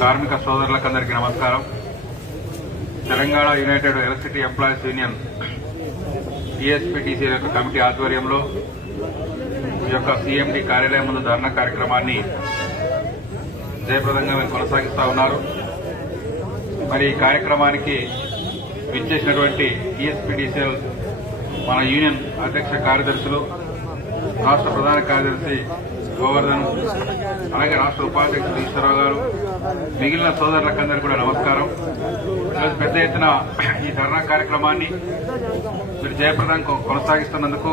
కార్మిక సోదరులకందరికీ నమస్కారం. Telangana united electricity employees union TSPTC యొక్క కమిటీ ఆధ్వర్యంలో ఈ యొక్క సీఎండీ కార్యాలయం ముందు ధర్నా కార్యక్రమాన్ని జయప్రదంగా మేము కొనసాగిస్తా ఉన్నారు. మరి ఈ కార్యక్రమానికి విచ్చేసినటువంటి టీఎస్పీటీసీఎల్ మన యూనియన్ అధ్యక్ష కార్యదర్శులు, రాష్ట్ర ప్రధాన కార్యదర్శి గోవర్ధన్, అలాగే రాష్ట్ర ఉపాధ్యక్షులు ఈశ్వరరావు గారు, మిగిలిన సోదరులకందరికీ కూడా నమస్కారం. ఈరోజు పెద్ద ఎత్తున ఈ ధర్నా కార్యక్రమాన్ని మీరు జయప్రదం కొనసాగిస్తున్నందుకు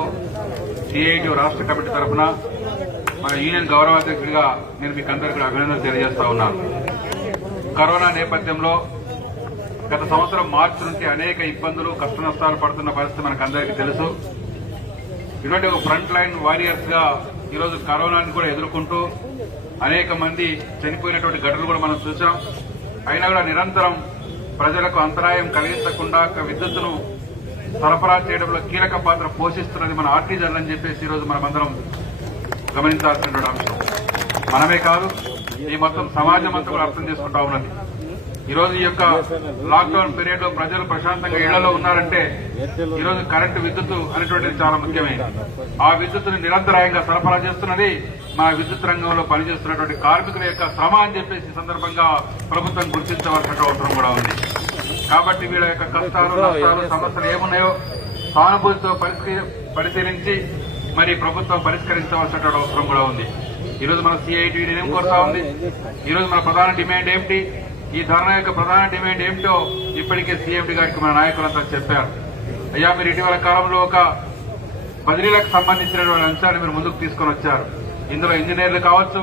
సిఐటియు రాష్ట్ర కమిటీ తరఫున మన యూనియన్ గౌరవాధ్యక్షుడిగా నేను మీకు అందరికీ కూడా అభినందనలు తెలియజేస్తా ఉన్నాను. కరోనా నేపథ్యంలో గత సంవత్సరం మార్చి నుంచి అనేక ఇబ్బందులు, కష్ట నష్టాలు పడుతున్న పరిస్థితి మనకు అందరికీ తెలుసు. ఇటువంటి ఒక ఫ్రంట్ లైన్ వారియర్స్ గా ఈరోజు కరోనాని కూడా ఎదుర్కొంటూ అనేక మంది చనిపోయినటువంటి ఘటనలు కూడా మనం చూసాం. అయినా కూడా నిరంతరం ప్రజలకు అంతరాయం కలిగించకుండా విద్యుత్తును సరఫరా చేయడంలో కీలక పాత్ర పోషిస్తున్నది మన ఆర్టీజన్ అని చెప్పేసి ఈరోజు మనమందరం గమనించాల్సినటువంటి అంశం. మనమే కాదు, ఈ మొత్తం సమాజం అంతా కూడా అర్థం చేసుకుంటా ఉన్నది. ఈరోజు ఈ యొక్క లాక్డౌన్ పీరియడ్ లో ప్రజలు ప్రశాంతంగా ఇళ్లలో ఉన్నారంటే ఈరోజు కరెంటు విద్యుత్ అనేటువంటిది చాలా ముఖ్యమైనది. ఆ విద్యుత్తును నిరంతరాయంగా సరఫరా చేస్తున్నది మన విద్యుత్ రంగంలో పనిచేస్తున్నటువంటి కార్మికుల యొక్క శ్రమ అని చెప్పేసి ఈ సందర్భంగా ప్రభుత్వం గుర్తించవలసిన అవసరం కూడా ఉంది. కాబట్టి వీళ్ళ యొక్క కష్టాలు, నష్టాలు, సమస్యలు ఏమున్నాయో సానుభూతితో పరిశీలించి మరి ప్రభుత్వం పరిష్కరించవలసిన అవసరం కూడా ఉంది. ఈరోజు మన సిఐటి ఏం కోరుతా ఉంది, ఈరోజు మన ప్రధాన డిమాండ్ ఏమిటి, ఈ ధర్నా యొక్క ప్రధాన డిమాండ్ ఏమిటో ఇప్పటికే సీఎండీ గారికి మన నాయకులంతా చెప్పారు. అయ్యా, మీరు ఇటీవల కాలంలో ఒక బదిలీలకు సంబంధించినటువంటి అంశాన్ని మీరు ముందుకు తీసుకొని వచ్చారు. ఇందులో ఇంజనీర్లు కావచ్చు,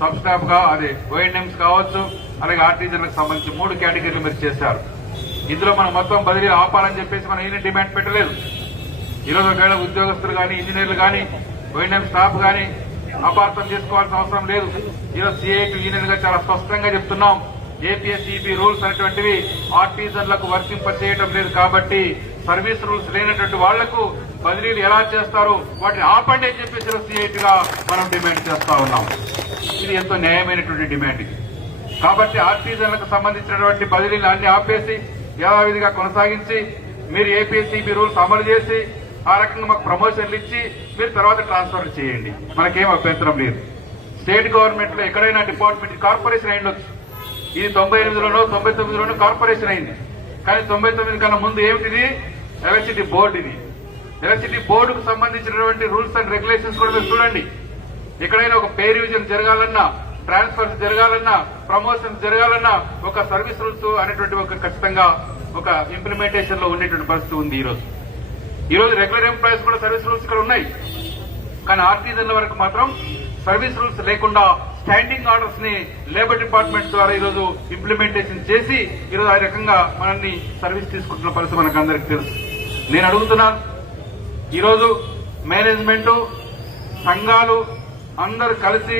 సబ్ స్టాఫ్ అదే ఓఎన్ఎంస్ కావచ్చు, అలాగే ఆర్టీజన్లకు సంబంధించి 3 కేటగిరీలు మీరు చేశారు. ఇందులో మనం మొత్తం బదిలీలు ఆపాలని చెప్పేసి మనం ఏం డిమాండ్ పెట్టలేదు. ఈరోజు ఒకవేళ ఉద్యోగస్తులు కానీ, ఇంజనీర్లు కానీ, ఓఎన్ఎం స్టాఫ్ కానీ అపార్థం చేసుకోవాల్సిన అవసరం లేదు. ఈరోజు సిఐటి యూనియన్ గా చాలా స్పష్టంగా చెప్తున్నాం, ఏపీఎస్ఈబీ రూల్స్ అనేటువంటివి ఆర్టీజన్లకు వర్తింపచేయడం లేదు. కాబట్టి సర్వీస్ రూల్స్ లేనటువంటి వాళ్లకు బదిలీలు ఎలా చేస్తారో వాటిని ఆపండి అని చెప్పేసి సిఐటిగా మనం డిమాండ్ చేస్తా ఉన్నాం. ఇది ఎంతో న్యాయమైనటువంటి డిమాండ్. కాబట్టి ఆర్టీజన్లకు సంబంధించినటువంటి బదిలీలు అన్ని ఆపేసి యథావిధిగా కొనసాగించి మీరు ఏపీఎస్ఈబీ రూల్స్ అమలు చేసి ఆ రకంగా మాకు ప్రమోషన్లు ఇచ్చి మీరు తర్వాత ట్రాన్స్ఫర్ చేయండి, మనకేం అభ్యంతరం లేదు. స్టేట్ గవర్నమెంట్ లో ఎక్కడైనా డిపార్ట్మెంట్ కార్పొరేషన్ అయిండొచ్చు. ఇది 98లోనో 99లోనో కార్పొరేషన్ అయింది. కానీ 99 కన్నా ముందు ఏమిటిది? Electricity board. ఇది ఎలక్ట్రిసిటీ బోర్డుకు సంబంధించినటువంటి రూల్స్ అండ్ రెగ్యులేషన్స్ కూడా మీరు చూడండి. ఎక్కడైనా ఒక పే రివిజన్ జరగాలన్నా, ట్రాన్స్ఫర్స్ జరగాలన్నా, ప్రమోషన్స్ జరగాలన్నా ఒక సర్వీస్ రూల్స్ అనేటువంటి ఒక ఖచ్చితంగా ఒక ఇంప్లిమెంటేషన్ లో ఉండేటువంటి పరిస్థితి ఉంది. ఈరోజు రెగ్యులర్ ఎంప్లాయీస్ కూడా సర్వీస్ రూల్స్ ఇక్కడ ఉన్నాయి. కానీ ఆర్టీజన్ల వరకు మాత్రం సర్వీస్ రూల్స్ లేకుండా స్టాండింగ్ ఆర్డర్స్ ని లేబర్ డిపార్ట్మెంట్ ద్వారా ఈరోజు ఇంప్లిమెంటేషన్ చేసి ఈరోజు ఆ రకంగా మనల్ని సర్వీస్ తీసుకుంటున్న పరిస్థితి మనకు అందరికీ తెలుసు. నేను అడుగుతున్నాను, ఈరోజు మేనేజ్మెంట్, సంఘాలు అందరూ కలిసి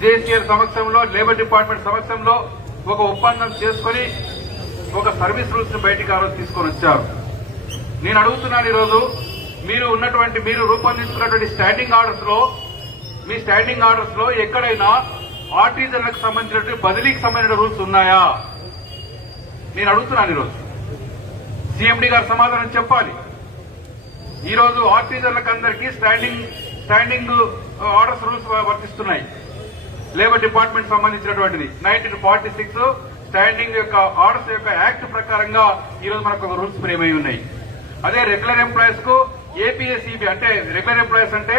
జేసీఆర్ సమక్షంలో, లేబర్ డిపార్ట్మెంట్ సమక్షంలో ఒక ఒప్పందం చేసుకుని ఒక సర్వీస్ రూల్స్ ని బయటికి ఆ రోజు తీసుకొని వచ్చారు. నేను అడుగుతున్నాను, ఈరోజు మీరు రూపొందించుకున్నటువంటి స్టాండింగ్ ఆర్డర్స్ లో, మీ స్టాండింగ్ ఆర్డర్స్ లో ఎక్కడైనా ఆర్టీజన్లకు సంబంధించినటువంటి బదిలీకి సంబంధించిన రూల్స్ ఉన్నాయా? నేను అడుగుతున్నాను. ఈరోజు సీఎండీ గారు సమాధానం చెప్పాలి. ఈరోజు ఆర్టీజన్లకు అందరికీ స్టాండింగ్ ఆర్డర్స్ రూల్స్ వర్తిస్తున్నాయి. లేబర్ డిపార్ట్మెంట్ సంబంధించినటువంటిది 1946 స్టాండింగ్ యొక్క ఆర్డర్స్ యొక్క యాక్ట్ ప్రకారంగా ఈరోజు మనకు ఒక రూల్స్ ఫ్రేమ్ అయి ఉన్నాయి. అదే రెగ్యులర్ ఎంప్లాయీస్ కు ఏపీఎస్ఈబీ అంటే రెగ్యులర్ ఎంప్లాయీస్ అంటే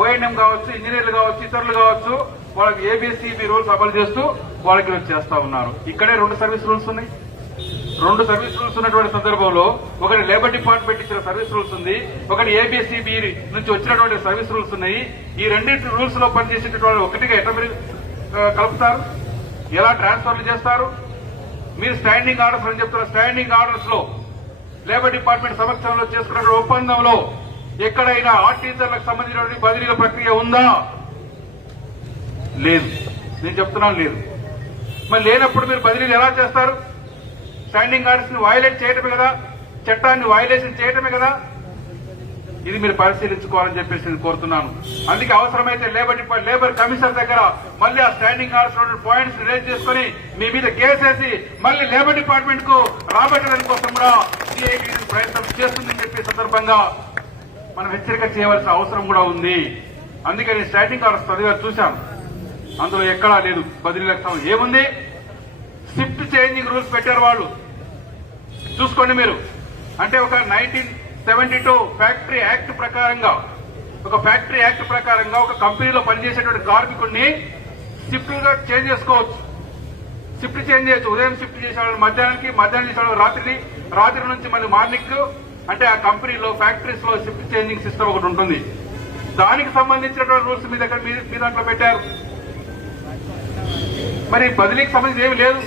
ఓఎన్ఎం కావచ్చు, ఇంజనీర్లు కావచ్చు, ఇతరులు కావచ్చు, వాళ్ళకి ఏబీఎస్ఈబీ రూల్స్ అమలు చేస్తూ వాళ్ళకి చేస్తా ఉన్నారు. ఇక్కడే 2 సర్వీస్ రూల్స్ ఉన్నాయి. 2 సర్వీస్ రూల్స్ ఉన్నటువంటి సందర్భంలో ఒకటి లేబర్ డిపార్ట్మెంట్ ఇచ్చిన సర్వీస్ రూల్స్ ఉంది, ఒకటి ఏబీఎస్ఈబీ నుంచి వచ్చినటువంటి సర్వీస్ రూల్స్ ఉన్నాయి. ఈ రెండింటి రూల్స్ లో పనిచేసేటువంటి వాళ్ళు ఒకటిగా ఎట్లా మీరు కలుపుతారు? ఎలా ట్రాన్స్ఫర్లు చేస్తారు? మీరు స్టాండింగ్ ఆర్డర్స్ అని చెప్తున్న స్టాండింగ్ ఆర్డర్స్ లో లేబర్ డిపార్ట్మెంట్ సమక్షంలో చేసుకున్న ఒప్పందంలో ఎక్కడైనా ఆర్టీజన్లకు సంబంధించినటువంటి బదిలీల ప్రక్రియ ఉందా? లేదు. నేను చెప్తున్నాను, లేదు. మరి లేనప్పుడు మీరు బదిలీలు ఎలా చేస్తారు? స్టాండింగ్ ఆర్డర్స్ ని వైలేట్ చేయడమే కదా, చట్టాన్ని వైలేషన్ చేయడమే కదా. ఇది మీరు పరిశీలించుకోవాలని చెప్పేసి నేను కోరుతున్నాను. అందుకే అవసరమైతే లేబర్ కమిషనర్ దగ్గర మళ్ళీ ఆ స్టాండింగ్ ఆర్డర్స్ పాయింట్స్ రేజ్ చేసుకుని మీ మీద కేసేసి మళ్ళీ లేబర్ డిపార్ట్మెంట్ కు రాబట్టడం కోసం కూడా సిఐటి ప్రయత్నం చేస్తుందని చెప్పే సందర్భంగా మనం హెచ్చరిక చేయవలసిన అవసరం కూడా ఉంది. అందుకని స్టాండింగ్ ఆర్డర్స్ చదివా చూశాం, అందులో ఎక్కడా లేదు బదిలీలకు ఏముంది. షిఫ్ట్ చేంజింగ్ రూల్స్ పెట్టారు వాళ్ళు, చూసుకోండి మీరు. అంటే ఒక 1972 ఫ్యాక్టరీ యాక్ట్ ప్రకారంగా ఒక కంపెనీలో పనిచేసేటువంటి కార్మికుడిని షిఫ్ట్ గా చేంజ్ చేసుకోవచ్చు. షిఫ్ట్ చేంజ్ చేయొచ్చు. ఉదయం షిఫ్ట్ చేసేవాళ్ళు మధ్యాహ్నానికి, మధ్యాహ్నం చేసేవాళ్ళు రాత్రి నుంచి మళ్ళీ మార్నింగ్. అంటే ఆ కంపెనీలో ఫ్యాక్టరీస్ లో షిఫ్ట్ చేంజింగ్ సిస్టమ్ ఒకటి ఉంటుంది. దానికి సంబంధించినటువంటి రూల్స్ మీ దగ్గర మీ దాంట్లో పెట్టారు. మరి బదిలీకి సంబంధించి ఏమి లేదు.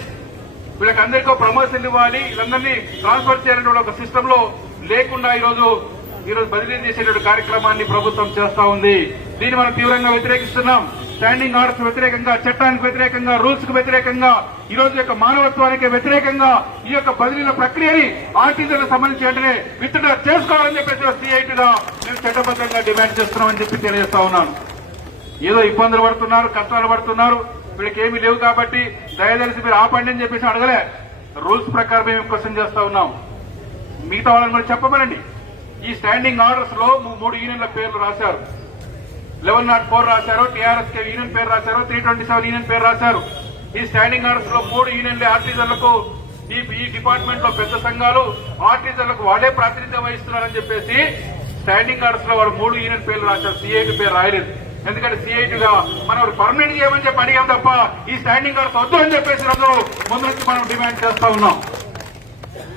వీళ్ళకి అందరికీ ప్రమోషన్ ఇవ్వాలి, వీళ్ళందరినీ ట్రాన్స్ఫర్ చేయాలనే ఒక సిస్టమ్ లో లేకుండా ఈరోజు బదిలీ చేసేటువంటి కార్యక్రమాన్ని ప్రభుత్వం చేస్తా ఉంది. దీన్ని మనం తీవ్రంగా వ్యతిరేకిస్తున్నాం. స్టాండింగ్ ఆర్డర్స్ వ్యతిరేకంగా, చట్టానికి వ్యతిరేకంగా, రూల్స్ కు వ్యతిరేకంగా, ఈ రోజు యొక్క మానవత్వానికి వ్యతిరేకంగా ఈ యొక్క బదిలీల ప్రక్రియని ఆర్టీసీలకు సంబంధించి వెంటనే విత్డ్రా చేసుకోవాలని చెప్పేసి సిఐటిగా మేము చట్టబద్దంగా డిమాండ్ చేస్తున్నామని చెప్పి తెలియజేస్తా ఉన్నాను. ఏదో ఇబ్బందులు పడుతున్నారు, కష్టాలు పడుతున్నారు, వీళ్ళకి ఏమీ లేవు కాబట్టి దయచేసి మీరు ఆపండి అని చెప్పేసి అడగలే. రూల్స్ ప్రకారం మేము క్వశ్చన్ చేస్తా ఉన్నాం. మిగతా వాళ్ళని కూడా చెప్పమనండి. ఈ స్టాండింగ్ ఆర్డర్స్ లో 3 యూనియన్ల పేర్లు రాశారు. 1104 రాశారు, టీఆర్ఎస్ యూనియన్ పేరు రాశారు, 327 యూనియన్ పేరు రాశారు. ఈ స్టాండింగ్ ఆర్డర్స్ లో 3 యూనియన్లే ఆర్టిజన్లకు, ఈ డిపార్ట్మెంట్ లో పెద్ద సంఘాలు ఆర్టిజన్లకు వాడే ప్రాతినిధ్యం వహిస్తున్నారని చెప్పేసి స్టాండింగ్ ఆర్డర్స్ లో వాళ్ళు 3 యూనియన్ పేర్లు రాశారు. సిఐటి పేరు రాయలేదు. ఎందుకంటే సిఐటిగా మనం పర్మనెంట్ చేయమని చెప్పి అడిగాం తప్ప ఈ స్టాండింగ్ ఆర్డర్స్ వద్దు అని చెప్పేసి ముందు నుంచి మనం డిమాండ్ చేస్తా ఉన్నాం.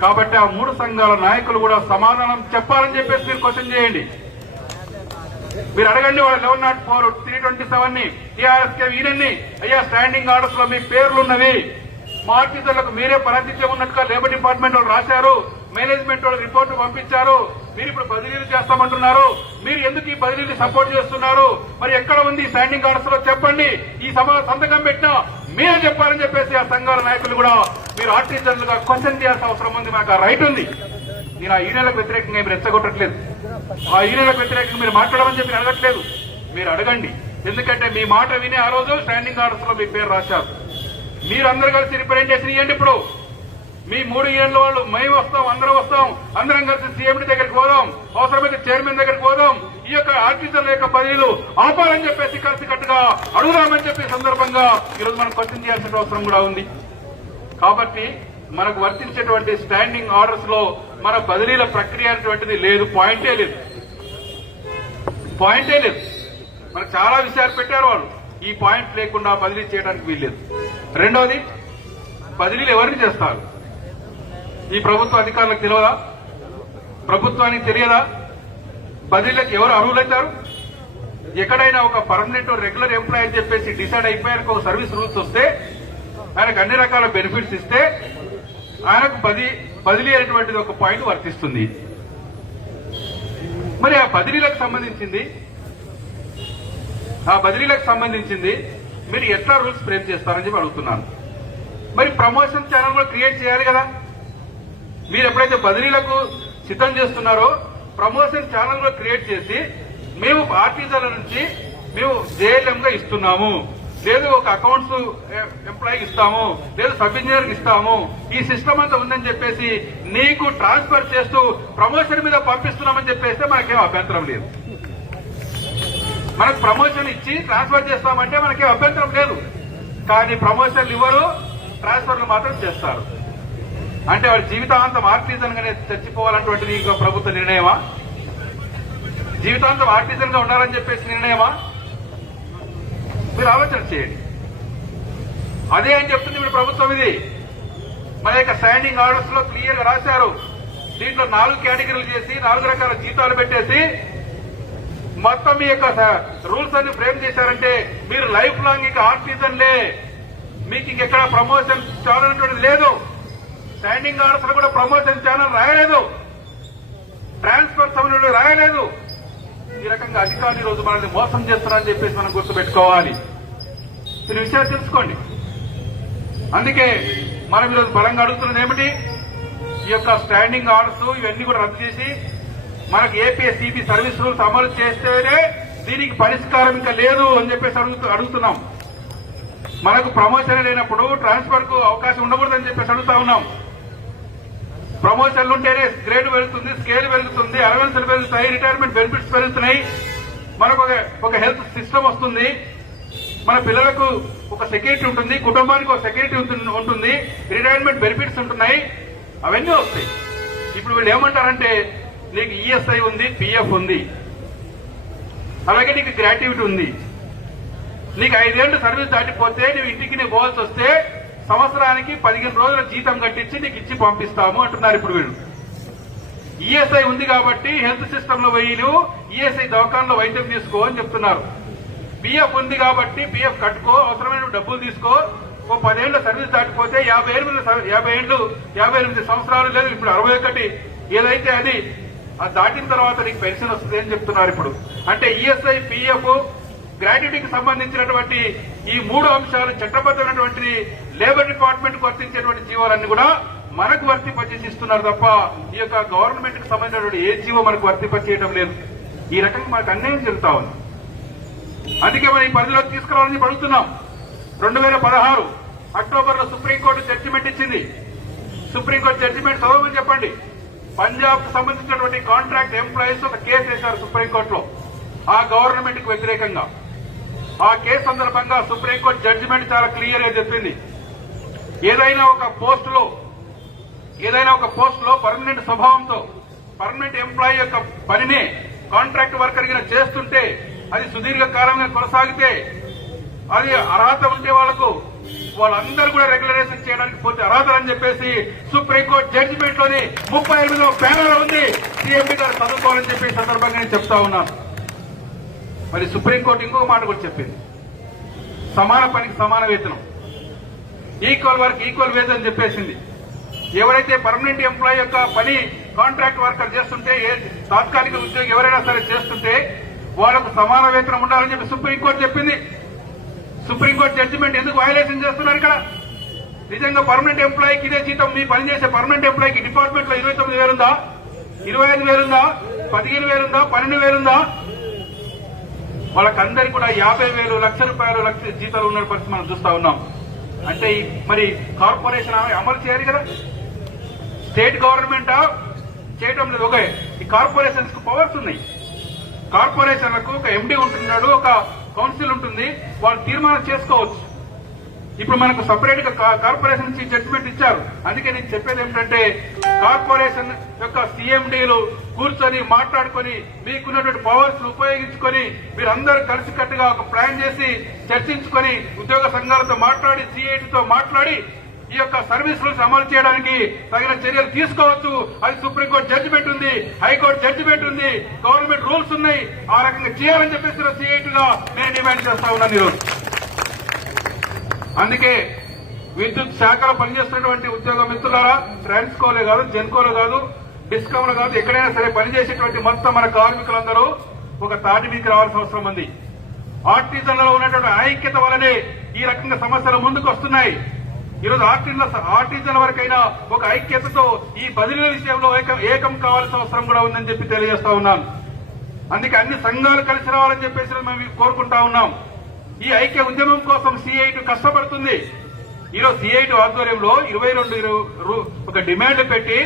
కాబట్టి ఆ 3 సంఘాల నాయకులు కూడా సమాధానం చెప్పాలని చెప్పేసి మీరు క్వశ్చన్ చేయండి. మీరు అడగండి వాళ్ళ 1104, 327 ని, టీఆర్ఎస్ యూనియన్ ని, అయ్యా స్టాండింగ్ ఆర్డర్స్ లో మీ పేర్లున్నవి, మా ఆర్టిజన్లకు మీరే ప్రాతినిధ్యం ఉన్నట్టుగా లేబర్ డిపార్ట్మెంట్ వాళ్ళు రాశారు, మేనేజ్మెంట్ వాళ్ళు రిపోర్టు పంపించారు, మీరు ఇప్పుడు బదిలీలు చేస్తామంటున్నారు, మీరు ఎందుకు ఈ బదిలీలు సపోర్ట్ చేస్తున్నారు, మరి ఎక్కడ ఉంది స్టాండింగ్ ఆర్డర్స్ లో చెప్పండి, ఈ సంతకం పెట్టినా మీరే చెప్పాలని చెప్పేసి ఆ సంఘాల నాయకులు కూడా మీరు ఆర్టిజన్లుగా క్వశ్చన్ చేయాల్సిన అవసరం ఉంది. మాకు ఆ రైట్ ఉంది. నేను ఆ యూనియన్లకు వ్యతిరేకంగా మీరు రెచ్చగొట్టట్లేదు, ఆ యూనియన్లకు వ్యతిరేకంగా మీరు మాట్లాడమని చెప్పి అడగట్లేదు. మీరు అడగండి. ఎందుకంటే మీ మాట విని ఆ రోజు స్టాండింగ్ ఆర్డర్స్ లో మీ పేరు రాశారు. మీరందరూ కలిసి రిప్రజెంటేషన్ ఇవ్వండి. ఇప్పుడు మీ 3 యూనియన్ల వాళ్ళు మేము వస్తాం, అందరం కలిసి సీఎండీ దగ్గరికి పోదాం, అవసరమైతే చైర్మన్ దగ్గరికి పోదాం, ఈ యొక్క ఆర్టిజన్ల యొక్క బదిలీలు ఆపాలని చెప్పేసి కలిసికట్టుగా అడుగుదామని చెప్పే సందర్భంగా ఈరోజు మనం క్వశ్చన్ చేయాల్సిన అవసరం కూడా ఉంది. కాబట్టి మనకు వర్తించేటువంటి స్టాండింగ్ ఆర్డర్స్ లో మన బదిలీల ప్రక్రియ అనేటువంటిది లేదు, పాయింటే లేదు. మనకు చాలా విషయాలు పెట్టారు వాళ్ళు. ఈ పాయింట్ లేకుండా బదిలీ చేయడానికి వీల్లేదు. రెండోది, బదిలీలు ఎవరిని చేస్తారు? ఈ ప్రభుత్వ అధికారులకు తెలియదా? ప్రభుత్వానికి తెలియదా? బదిలీలకు ఎవరు అర్హులవుతారు? ఎక్కడైనా ఒక పర్మనెంట్ రెగ్యులర్ ఎంప్లాయీ అని చెప్పేసి డిసైడ్ అయిపోయాక ఒక సర్వీస్ రూల్స్ వస్తే, ఆయనకు అన్ని రకాల బెనిఫిట్స్ ఇస్తే ఆయనకు బదిలీ అనేటువంటిది ఒక పాయింట్ వర్తిస్తుంది. మరి ఆ బదిలీలకు సంబంధించింది మీరు ఎట్లా రూల్స్ ఫ్రేమ్ చేస్తారని చెప్పి అడుగుతున్నాను. మరి ప్రమోషన్ ఛానల్ కూడా క్రియేట్ చేయాలి కదా. మీరు ఎప్పుడైతే బదిలీలకు సిద్ధం చేస్తున్నారో ప్రమోషన్ ఛానల్ కూడా క్రియేట్ చేసి మేము ఆర్టిజన్ల నుంచి మేము జేఎల్ఎం గా ఇస్తున్నాము, లేదు ఒక అకౌంట్స్ ఎంప్లాయీకి ఇస్తాము, లేదు సబ్ ఇంజనీర్కి ఇస్తాము, ఈ సిస్టమ్ అంతా ఉందని చెప్పేసి నీకు ట్రాన్స్ఫర్ చేస్తూ ప్రమోషన్ మీద పంపిస్తున్నామని చెప్పేస్తే మనకేం అభ్యంతరం లేదు. మనకు ప్రమోషన్ ఇచ్చి ట్రాన్స్ఫర్ చేస్తామంటే మనకేం అభ్యంతరం లేదు. కానీ ప్రమోషన్లు ఇవ్వరు, ట్రాన్స్ఫర్లు మాత్రం చేస్తారు. అంటే వాడి జీవితాంతం ఆర్టిజన్ గానే చచ్చిపోవాలన్నటువంటిది ఇంకా ప్రభుత్వ నిర్ణయమా? జీవితాంతం ఆర్టిజన్ గా ఉండాలని చెప్పేసి నిర్ణయమా? మీరు ఆలోచన చేయండి. అదే అని చెప్తుంది ఇప్పుడు ప్రభుత్వం. ఇది మన యొక్క స్టాండింగ్ ఆర్డర్స్ లో క్లియర్ గా రాశారు. దీంట్లో 4 కేటగిరీలు చేసి 4 రకాల జీతాలు పెట్టేసి మొత్తం మీ యొక్క రూల్స్ అన్ని ఫ్రేమ్ చేశారంటే మీరు లైఫ్ లాంగ్ ఇక ఆర్టిజన్లే, మీకు ఇంకెక్కడ ప్రమోషన్ ఛానల్ అనేటువంటిది లేదు. స్టాండింగ్ ఆర్డర్స్ లో కూడా ప్రమోషన్ ఛానల్ రాయలేదు, ట్రాన్స్ఫర్ సమయంలో రాయలేదు. ఈ రకంగా అధికారులు ఈ రోజు మనల్ని మోసం చేస్తున్నారని చెప్పేసి మనం గుర్తుపెట్టుకోవాలి. ఈ విషయాలు తెలుసుకోండి. అందుకే మనం ఈరోజు బలంగా అడుగుతున్నది ఏమిటి? ఈ యొక్క స్టాండింగ్ ఆర్డర్స్ ఇవన్నీ కూడా రద్దు చేసి మనకు ఏపీఎస్సీబీ సర్వీస్ రూల్స్ అమలు చేస్తేనే దీనికి పరిష్కారం ఇంకా లేదు అని చెప్పేసి అడుగుతున్నాం. మనకు ప్రమోషన్ లేనప్పుడు ట్రాన్స్ఫర్ కు అవకాశం ఉండకూడదని చెప్పేసి అడుగుతా ఉన్నాం. ప్రమోషన్లు ఉంటేనే గ్రేడ్ పెరుగుతుంది, స్కేల్ పెరుగుతుంది, అలవెన్సులు పెరుగుతాయి, రిటైర్మెంట్ బెనిఫిట్స్ పెరుగుతున్నాయి, మనకు ఒక హెల్త్ సిస్టమ్ వస్తుంది, మన పిల్లలకు ఒక సెక్యూరిటీ ఉంటుంది, కుటుంబానికి ఒక సెక్యూరిటీ ఉంటుంది, రిటైర్మెంట్ బెనిఫిట్స్ ఉంటున్నాయి, అవన్నీ వస్తాయి. ఇప్పుడు వీళ్ళు ఏమంటారంటే నీకు ఈఎస్ఐ ఉంది, పిఎఫ్ ఉంది, అలాగే నీకు గ్రాట్యుటీ ఉంది, నీకు 5 ఏళ్లు సర్వీస్ దాటిపోతే నువ్వు ఇంటికి నీ పోవాల్సి వస్తే సంవత్సరానికి 15 రోజుల జీతం కట్టించి నీకు ఇచ్చి పంపిస్తాము అంటున్నారు. ఇప్పుడు వీళ్ళు ఈఎస్ఐ ఉంది కాబట్టి హెల్త్ సిస్టమ్ లో పోయి నువ్వు ఈఎస్ఐ దవాఖానలో వైద్యం తీసుకో అని చెప్తున్నారు. పిఎఫ్ ఉంది కాబట్టి పిఎఫ్ కట్టుకో, అవసరమైన డబ్బులు తీసుకో, ఓ 10 ఏళ్ల సర్వీస్ దాటిపోతే 58 సంవత్సరాలు లేదు, ఇప్పుడు 61 ఏదైతే అది దాటిన తర్వాత నీకు పెన్షన్ వస్తుంది అని చెప్తున్నారు. ఇప్పుడు అంటే ఈఎస్ఐ, పిఎఫ్, గ్రాట్యుటీకి సంబంధించినటువంటి ఈ 3 అంశాలు చట్టబద్దమైనటువంటి లేబర్ డిపార్ట్మెంట్ కు వర్తించేటువంటి జీవోలన్నీ కూడా మనకు వర్తింపజేసిస్తున్నారు తప్ప ఈ యొక్క గవర్నమెంట్ కి సంబంధించినటువంటి ఏ జీవో మనకు వర్తింపచేయడం లేదు. ఈ రకంగా మనకు అన్యాయం జరుగుతా ఉంది. అందుకే మనం ఈ పరిధిలోకి తీసుకురావాలని అడుగుతున్నాం. 2016 అక్టోబర్ లో సుప్రీంకోర్టు జడ్జిమెంట్ ఇచ్చింది. సుప్రీంకోర్టు జడ్జిమెంట్ చదవమని చెప్పండి. పంజాబ్ కు సంబంధించినటువంటి కాంట్రాక్ట్ ఎంప్లాయీస్ ఒక కేసు వేశారు సుప్రీంకోర్టులో ఆ గవర్నమెంట్ కు వ్యతిరేకంగా. ఆ కేసు సందర్భంగా సుప్రీంకోర్టు జడ్జిమెంట్ చాలా క్లియర్ గా చెప్పింది. ఏదైనా ఒక పోస్ట్ లో పర్మనెంట్ స్వభావంతో పర్మనెంట్ ఎంప్లాయీ యొక్క పనిని కాంట్రాక్ట్ వర్కర్ గా చేస్తుంటే అది సుదీర్ఘ కాలంగా కొనసాగితే అది అర్హత ఉంటే వాళ్ళందరూ కూడా రెగ్యులరైజేషన్ చేయడానికి పోతే అర్హత అని చెప్పేసి సుప్రీంకోర్టు జడ్జిమెంట్ లోని 38వ ప్యానల్ ఉంది. సీఎండీ గారు చదువుకోవాలని చెప్పి సందర్భంగా నేను చెప్తా ఉన్నాను. మరి సుప్రీంకోర్టు ఇంకొక మాట కూడా చెప్పింది, సమాన పనికి సమాన వేతనం, ఈక్వల్ వర్క్ ఈక్వల్ వేజ్ అని చెప్పేసింది. ఎవరైతే పర్మనెంట్ ఎంప్లాయీ యొక్క పని కాంట్రాక్ట్ వర్కర్ చేస్తుంటే, తాత్కాలిక ఉద్యోగి ఎవరైనా సరే చేస్తుంటే వాళ్లకు సమాన వేతనం ఉండాలని చెప్పి సుప్రీంకోర్టు చెప్పింది. సుప్రీంకోర్టు జడ్జిమెంట్ ఎందుకు వయలేషన్ చేస్తున్నారు ఇక్కడ? నిజంగా పర్మనెంట్ ఎంప్లాయీకి ఇదే జీతం మీ పనిచేసే పర్మనెంట్ ఎంప్లాయీకి డిపార్ట్మెంట్ లో 29,000 ఉందా, 25,000 ఉందా, 15,000 ఉందా, 12,000 ఉందా? వాళ్ళకందరికీ కూడా 50,000, ₹1,00,000 జీతాలు ఉన్న పరిస్థితి మనం చూస్తా ఉన్నాం. అంటే మరి కార్పొరేషన్ అమలు చేయాలి కదా. స్టేట్ గవర్నమెంట్ చేయడం లేదు. ఓకే, ఈ కార్పొరేషన్స్ కు పవర్స్ ఉన్నాయి. కార్పొరేషన్లకు ఒక ఎండీ ఉంటున్నాడు, ఒక కౌన్సిల్ ఉంటుంది, వాళ్ళు తీర్మానం చేసుకోవచ్చు. ఇప్పుడు మనకు సపరేట్ గా కార్పొరేషన్ నుంచి జడ్జిమెంట్ ఇచ్చారు. అందుకే నేను చెప్పేది ఏమిటంటే కార్పొరేషన్ యొక్క సీఎండీలు కూర్చొని మాట్లాడుకొని మీకున్నటువంటి పవర్స్ ఉపయోగించుకొని మీరందరూ కలిసికట్టుగా ఒక ప్లాన్ చేసి చర్చించుకొని ఉద్యోగ సంఘాలతో మాట్లాడి సిఐటితో మాట్లాడి ఈ యొక్క సర్వీస్ రూల్స్ అమలు చేయడానికి తగిన చర్యలు తీసుకోవచ్చు. అది సుప్రీంకోర్టు జడ్జిమెంట్ ఉంది, హైకోర్టు జడ్జిమెంట్ ఉంది, గవర్నమెంట్ రూల్స్ ఉన్నాయి. ఆ రకంగా చేయాలని చెప్పేసి సిఐటిగా నేను డిమాండ్ చేస్తా ఉన్నాను ఈరోజు. అందుకే విద్యుత్ శాఖలో పనిచేస్తున్నటువంటి ఉద్యోగ మిత్రులారా, ట్రాన్స్కోలే కాదు, జెన్కోలో కాదు, డిస్కాంలో కాదు, ఎక్కడైనా సరే పనిచేసేటువంటి మొత్తం మన కార్మికులందరూ ఒక తాటి మీదకి రావాల్సిన అవసరం ఉంది. ఆర్టిజన్లలో ఉన్నటువంటి ఐక్యత వల్లనే ఈ రకంగా సమస్యలు ముందుకు వస్తున్నాయి. ఈరోజు ఆర్టిజన్ల వరకైనా ఒక ఐక్యతతో ఈ బదిలీల విషయంలో ఏకం కావాల్సిన అవసరం కూడా ఉందని చెప్పి తెలియజేస్తా ఉన్నాను. అందుకే అన్ని సంఘాలు కలిసి రావాలని చెప్పేసి మేము కోరుకుంటా ఉన్నాం. ఈ ఐక్య ఉద్యమం కోసం సిఐటి కష్టపడుతుంది. ఈరోజు సిఐటి ఆధ్వర్యంలో 22 ఒక డిమాండ్ పెట్టి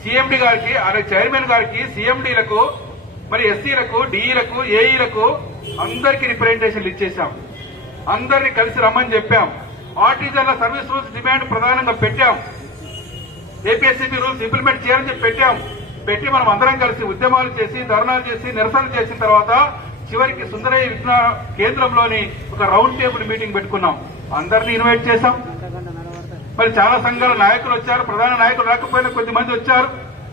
సీఎండీ గారికి, చైర్మన్ గారికి, సీఎండీలకు, మరి ఎస్సీలకు, డిఈలకు, ఏఈలకు అందరికీ రిప్రజెంటేషన్లు ఇచ్చేశాం. అందరినీ కలిసి రమ్మని చెప్పాం. ఆర్టిజన్ల సర్వీస్ రూల్స్ డిమాండ్ ప్రధానంగా పెట్టాం. ఏపీఎస్సీబీ రూల్స్ ఇంప్లిమెంట్ చేయాలని చెప్పి పెట్టి మనం అందరం కలిసి ఉద్యమాలు చేసి, ధర్నాలు చేసి, నిరసనలు చేసిన తర్వాత చివరికి సుందరయ్య విజ్ఞాన కేంద్రంలోని ఒక రౌండ్ టేబుల్ మీటింగ్ పెట్టుకున్నాం. అందరినీ ఇన్వైట్ చేశాం. మరి చాలా సంఘాల నాయకులు వచ్చారు, ప్రధాన నాయకులు రాకపోయినా కొద్దిమంది వచ్చారు,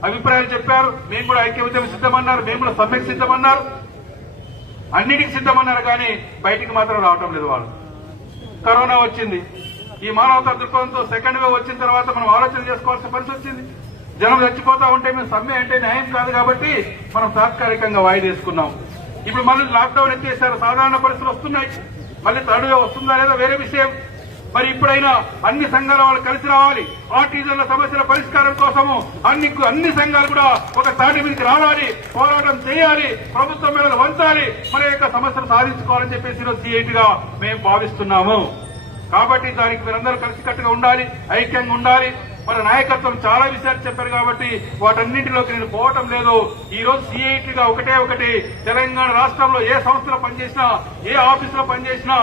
అభిప్రాయాలు చెప్పారు. మేము కూడా ఐక్య ఉద్యమం సిద్ధమన్నారు, మేము కూడా సమ్మెకు సిద్ధమన్నారు, అన్నిటికీ సిద్ధమన్నారు. కానీ బయటికి మాత్రం రావటం లేదు వాళ్ళు. కరోనా వచ్చింది. ఈ మానవతా దృక్పథంతో సెకండ్ వేవ్ వచ్చిన తర్వాత మనం ఆలోచన చేసుకోవాల్సిన పరిస్థితి వచ్చింది. జనం చచ్చిపోతా ఉంటే మేము సమ్మె అంటే న్యాయం కాదు కాబట్టి మనం తాత్కాలికంగా వాయిదేసుకున్నాం. ఇప్పుడు మళ్ళీ లాక్డౌన్ ఎత్తేసారు, సాధారణ పరిస్థితులు వస్తున్నాయి. మళ్ళీ థర్డ్ వేవ్ వస్తుందా లేదా వేరే విషయం. మరి ఇప్పుడైనా అన్ని సంఘాల వాళ్ళు కలిసి రావాలి. ఆర్టిజన్ల సమస్యల పరిష్కారం కోసము అన్ని సంఘాలు కూడా ఒక తాటి మీదకి రావాలి, పోరాటం చేయాలి, ప్రభుత్వం మీద వంచాలి, మన యొక్క సమస్యలు సాధించుకోవాలని చెప్పేసి ఈరోజు సిఐటి గా మేము భావిస్తున్నాము. కాబట్టి దానికి మీరందరూ కలిసికట్టుగా ఉండాలి, ఐక్యంగా ఉండాలి. మన నాయకత్వం చాలా విషయాలు చెప్పారు కాబట్టి వాటన్నింటిలోకి నేను పోవటం లేదు. ఈ రోజు సిఐటిగా ఒకటి తెలంగాణ రాష్ట్రంలో ఏ సంస్థలో పనిచేసినా, ఏ ఆఫీసులో పనిచేసినా,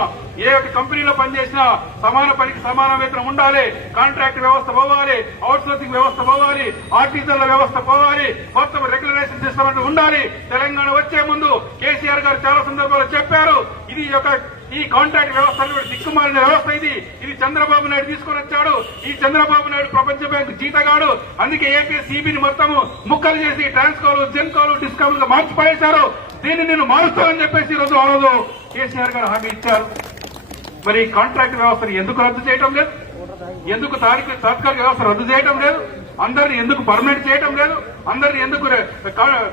ఏ కంపెనీలో పనిచేసినా సమాన పనికి సమాన వేతనం ఉండాలి. కాంట్రాక్ట్ వ్యవస్థ పోవాలి, అవుట్ సోర్సింగ్ వ్యవస్థ పోవాలి, ఆర్టిజన్ల వ్యవస్థ పోవాలి, మొత్తం రెగ్యులరైజేషన్ సిస్టమ్ అంటే ఉండాలి. తెలంగాణ వచ్చే ముందు కేసీఆర్ గారు చాలా సందర్భాల్లో చెప్పారు, ఈ కాంట్రాక్ట్ వ్యవస్థ దిక్కుమాలిన వ్యవస్థ, ఇది చంద్రబాబు నాయుడు తీసుకొని వచ్చాడు. ఈ చంద్రబాబు నాయుడు ప్రపంచ బ్యాంకు జీతగాడు. అందుకే ఏపీసీబీని మొత్తము ముక్కలు చేసి ట్రాన్స్కోలు, జెన్కోలు, డిస్కౌంట్ మార్చి పడేశారు. దీన్ని నేను మారుస్తానని చెప్పేసి ఆ రోజు కేసీఆర్ గారు హామీ ఇచ్చారు. మరి కాంట్రాక్ట్ వ్యవస్థను ఎందుకు రద్దు చేయడం లేదు? ఎందుకు తాత్కాలిక వ్యవస్థ రద్దు చేయడం లేదు? అందరిని ఎందుకు పర్మనెంట్ చేయడం లేదు? అందరిని ఎందుకు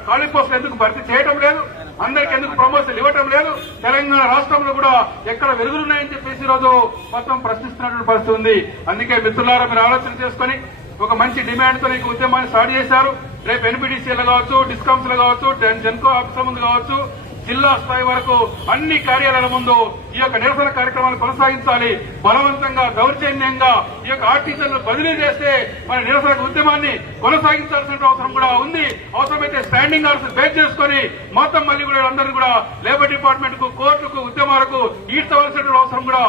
ఖాళీ పోస్టులు ఎందుకు భర్తీ చేయడం లేదు? అందరికి ఎందుకు ప్రమోషన్లు ఇవ్వటం లేదు? తెలంగాణ రాష్ట్రంలో కూడా ఎక్కడ వెలుగులున్నాయని చెప్పేసి ఈరోజు మొత్తం ప్రశ్నిస్తున్నటువంటి పరిస్థితి ఉంది. అందుకే మిత్రులారా, మీరు ఆలోచన చేసుకుని ఒక మంచి డిమాండ్ తో ఈ ఉద్యమాన్ని స్టార్ట్ చేశారు. రేపు ఎన్బిడిసిఎల్ కావచ్చు, డిస్కౌంట్స్ కావచ్చు, జెన్కో ఆఫీసుల ముందు కావచ్చు, జిల్లా స్థాయి వరకు అన్ని కార్యాలయాల ముందు ఈ యొక్క నిరసన కార్యక్రమాలు కొనసాగించాలి. బలవంతంగా, దౌర్జన్యంగా ఈ యొక్క ఆర్టిజన్లు బదిలీ చేస్తే మన నిరసన ఉద్యమాన్ని కొనసాగించాల్సిన అవసరం కూడా ఉంది. అవసరమైతే స్టాండింగ్ ఆర్డర్స్ బేస్ చేసుకుని మొత్తం మళ్ళీ కూడా అందరినీ కూడా లేబర్ డిపార్ట్మెంట్ కు, కోర్టుకు, ఉద్యమాలకు ఈడ్చవలసిన అవసరం కూడా